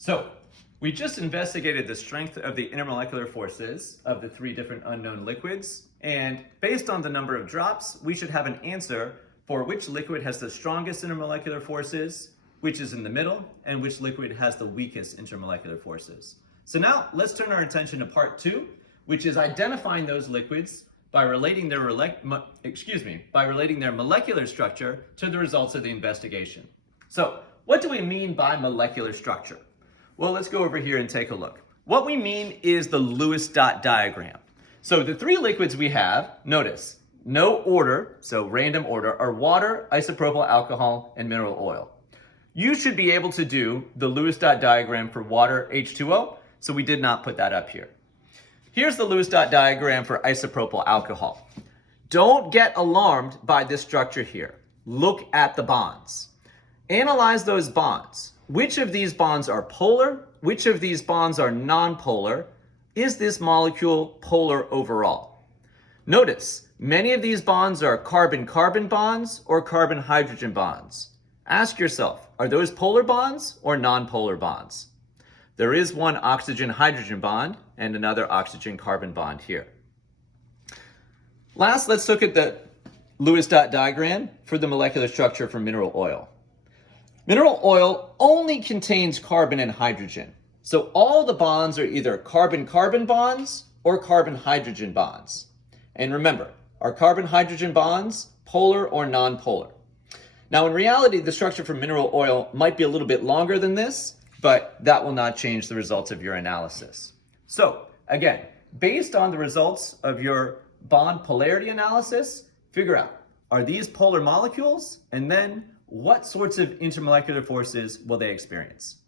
So we just investigated the strength of the intermolecular forces of the three different unknown liquids, and based on the number of drops, we should have an answer for which liquid has the strongest intermolecular forces, which is in the middle, and which liquid has the weakest intermolecular forces. So now let's turn our attention to part 2, which is identifying those liquids by relating their molecular structure to the results of the investigation. So what do we mean by molecular structure? Well, let's go over here and take a look. What we mean is the Lewis dot diagram. So the three liquids we have, notice, no order, so random order, are water, isopropyl alcohol, and mineral oil. You should be able to do the Lewis dot diagram for water, H2O, so we did not put that up here. Here's the Lewis dot diagram for isopropyl alcohol. Don't get alarmed by this structure here. Look at the bonds. Analyze those bonds. Which of these bonds are polar? Which of these bonds are non-polar? Is this molecule polar overall? Notice, many of these bonds are carbon-carbon bonds or carbon-hydrogen bonds. Ask yourself, are those polar bonds or non-polar bonds? There is one oxygen-hydrogen bond and another oxygen-carbon bond here. Last, let's look at the Lewis dot diagram for the molecular structure for mineral oil. Mineral oil only contains carbon and hydrogen. So all the bonds are either carbon-carbon bonds or carbon-hydrogen bonds. And remember, are carbon-hydrogen bonds polar or non-polar? Now in reality, the structure for mineral oil might be a little bit longer than this, but that will not change the results of your analysis. So again, based on the results of your bond polarity analysis, figure out, are these polar molecules? And then what sorts of intermolecular forces will they experience?